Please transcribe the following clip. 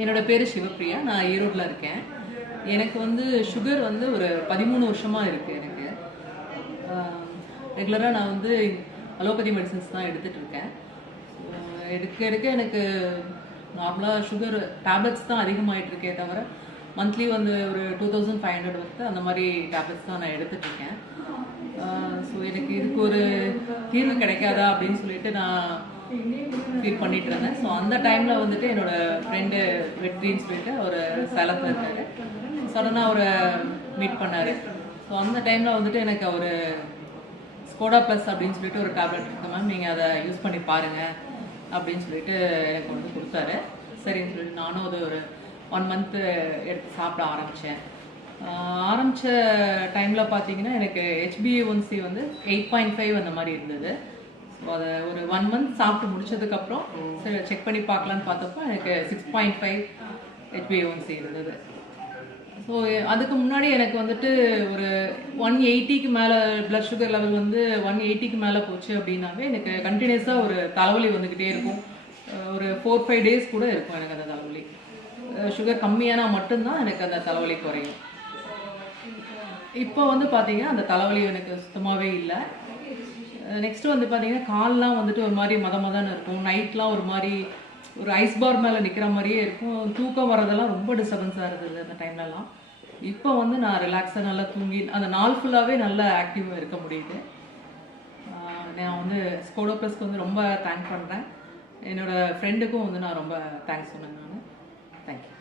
என்னோட பேரு சிவப்பிரியா. நான் ஈரோட்ல இருக்கேன். எனக்கு வந்து சுகர் வந்து ஒரு 13 வருஷமா இருக்கு எனக்கு. ரெகுலரா நான் வந்து அலோபதி மெடிசின்ஸ் தான் எடுத்துட்டு இருக்கேன். எடுக்க எடுக்க எனக்கு நார்மலா சுகர் டேப்லெட்ஸ் தான் அதிகமாயிட்டு இருக்கே தவிர மந்த்லி வந்து ஒரு 2500 வந்து அந்த மாதிரி டேப்லெட்ஸ் தான் நான் எடுத்துட்டு இருக்கேன். ஸோ எனக்கு இதுக்கு ஒரு தீர்வு கிடைக்காதா அப்படின்னு சொல்லிட்டு நான் ஃபீல் பண்ணிட்டு இருந்தேன். ஸோ அந்த டைமில் வந்துட்டு என்னோட ஃப்ரெண்டு வெற்றின்னு சொல்லிட்டு ஒரு சேலத்தில் இருக்காரு. சடனாக அவரை மீட் பண்ணார். ஸோ அந்த டைமில் வந்துட்டு எனக்கு அவர் ஸ்கோடா ப்ளஸ் அப்படின்னு சொல்லிட்டு ஒரு டேப்லெட் இருக்கு மேம், நீங்கள் அதை யூஸ் பண்ணி பாருங்கள் அப்படின்னு சொல்லிட்டு எனக்கு வந்து கொடுத்தாரு. சரின்னு சொல்லிட்டு நானும் அது ஒரு 1 மந்த்து எடுத்து சாப்பிட ஆரம்பித்தேன். ஆரம்பித்த டைமில் பார்த்தீங்கன்னா எனக்கு HbA1c வந்து 8.5 அந்த மாதிரி இருந்தது. ஸோ அதை ஒரு 1 மந்த் சாப்பிட்டு முடிச்சதுக்கப்புறம் சரி செக் பண்ணி பார்க்கலான்னு பார்த்தப்போ எனக்கு 6.5 HbA1c இருந்தது. ஸோ அதுக்கு முன்னாடி எனக்கு வந்துட்டு ஒரு 180க்கு மேலே பிளட் சுகர் லெவல் வந்து 180க்கு மேலே போச்சு அப்படின்னாவே எனக்கு கண்டினியூஸாக ஒரு தலைவலி வந்துக்கிட்டே இருக்கும். ஒரு 4-5 டேஸ் கூட இருக்கும் எனக்கு அந்த தலைவலி. சுகர் கம்மியானா மட்டும்தான் எனக்கு அந்த தலைவலி குறையும். இப்போ வந்து பார்த்தீங்கன்னா அந்த தலைவலி எனக்கு சுத்தமாகவே இல்லை. நெக்ஸ்ட்டு வந்து பார்த்தீங்கன்னா கால்லாம் வந்துட்டு ஒரு மாதிரி மதன்னு இருக்கும். நைட்லாம் ஒரு மாதிரி ஒரு ஐஸ் பார் மேலே நிற்கிற மாதிரியே இருக்கும். தூக்கம் வரதெல்லாம் ரொம்ப டிஸ்டர்பன்ஸாக இருந்தது அந்த டைம்லலாம். இப்போ வந்து நான் ரிலாக்ஸாக நல்லா தூங்கி அந்த நாள் ஃபுல்லாகவே நல்லா ஆக்டிவாக இருக்க முடியுது. நான் வந்து ஸ்கோடா ப்ளஸ்க்கு வந்து ரொம்ப தேங்க் பண்ணுறேன். என்னோடய ஃப்ரெண்டுக்கும் வந்து நான் ரொம்ப தேங்க்ஸ் சொன்னேன் நான். தேங்க்யூ.